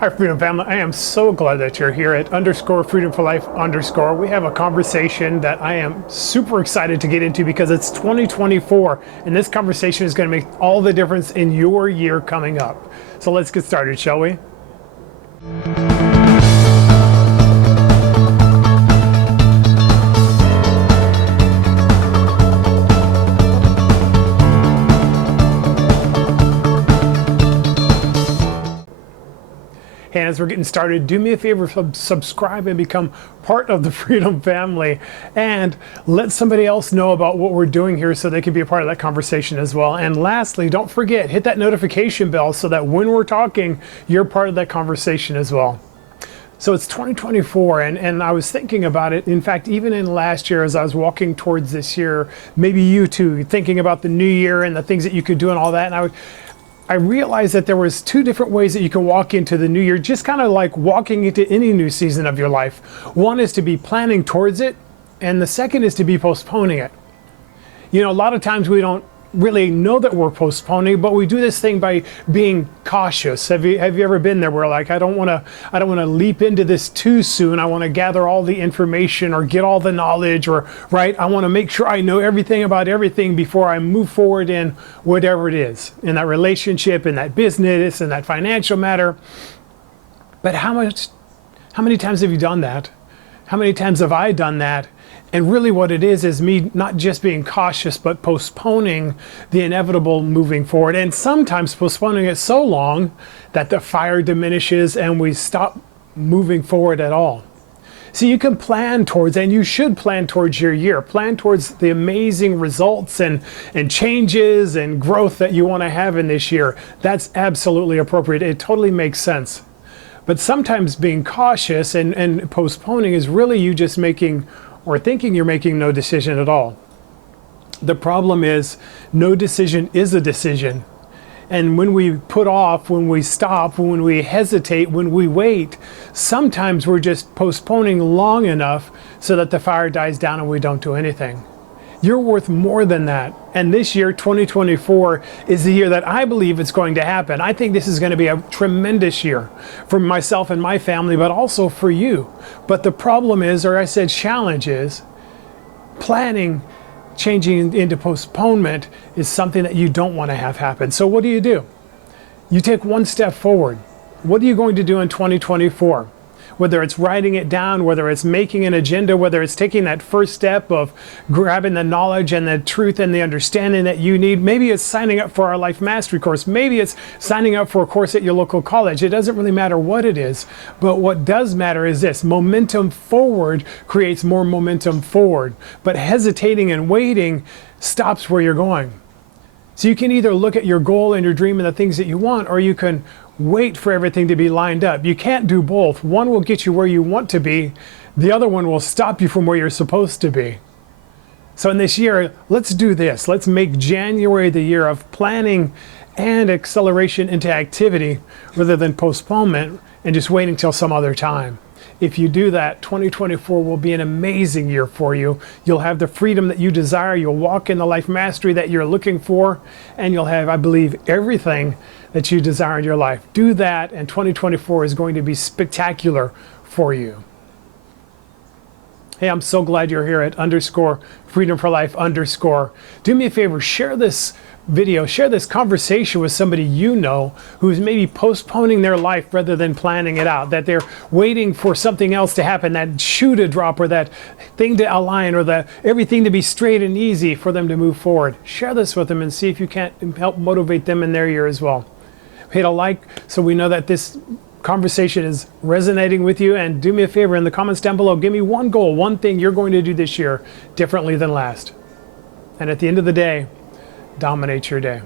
Hi, Freedom Family. I am so glad that you're here at _Freedom for Life _. We have a conversation that I am super excited to get into because it's 2024, and this conversation is going to make all the difference in your year coming up. So let's get started, shall we? And as we're getting started, do me a favor, subscribe and become part of the Freedom Family, and let somebody else know about what we're doing here so they can be a part of that conversation as well. And lastly, don't forget, hit that notification bell so that when we're talking, you're part of that conversation as well. So it's 2024, and I was thinking about it. In fact, even in last year, as I was walking towards this year, maybe you too, thinking about the new year and the things that you could do and all that, and I realized that there was two different ways that you can walk into the new year, just kind of like walking into any new season of your life. One is to be planning towards it, and the second is to be postponing it. You know, a lot of times we don't really know that we're postponing, but we do this thing by being cautious. Have you ever been there where like, I don't want to leap into this too soon. I want to gather all the information or get all the knowledge, or right, I want to make sure I know everything about everything before I move forward in whatever it is, in that relationship, in that business, in that financial matter. But how many times have you done that? How many times have I done that? And really what it is me not just being cautious, but postponing the inevitable moving forward. And sometimes postponing it so long that the fire diminishes and we stop moving forward at all. So you can plan towards, and you should plan towards your year. Plan towards the amazing results and changes and growth that you want to have in this year. That's absolutely appropriate. It totally makes sense. But sometimes being cautious and postponing is really you just making or thinking you're making no decision at all. The problem is no decision is a decision. And when we put off, when we stop, when we hesitate, when we wait, sometimes we're just postponing long enough so that the fire dies down and we don't do anything. You're worth more than that. And this year, 2024, is the year that I believe it's going to happen. I think this is going to be a tremendous year for myself and my family, but also for you. But the problem is, or I said challenge is, planning changing into postponement is something that you don't want to have happen. So what do? You take one step forward. What are you going to do in 2024? Whether it's writing it down, whether it's making an agenda, whether it's taking that first step of grabbing the knowledge and the truth and the understanding that you need. Maybe it's signing up for our Life Mastery course. Maybe it's signing up for a course at your local college. It doesn't really matter what it is. But what does matter is this: momentum forward creates more momentum forward. But hesitating and waiting stops where you're going. So you can either look at your goal and your dream and the things that you want, or you can wait for everything to be lined up. You can't do both. One will get you where you want to be. The other one will stop you from where you're supposed to be. So in this year, let's do this. Let's make January the year of planning and acceleration into activity rather than postponement and just waiting till some other time. If you do that, 2024 will be an amazing year for you. You'll have the freedom that you desire. You'll walk in the life mastery that you're looking for, and you'll have, I believe, everything that you desire in your life. Do that, and 2024 is going to be spectacular for you. Hey, I'm so glad you're here at _Freedom for Life _. Do me a favor, share this video, share this conversation with somebody you know who's maybe postponing their life rather than planning it out, that they're waiting for something else to happen, that shoe to drop or that thing to align or that everything to be straight and easy for them to move forward. Share this with them and see if you can't help motivate them in their year as well. Hit a like so we know that this conversation is resonating with you, and do me a favor in the comments down below, give me one goal, one thing you're going to do this year differently than last. And at the end of the day, dominate your day.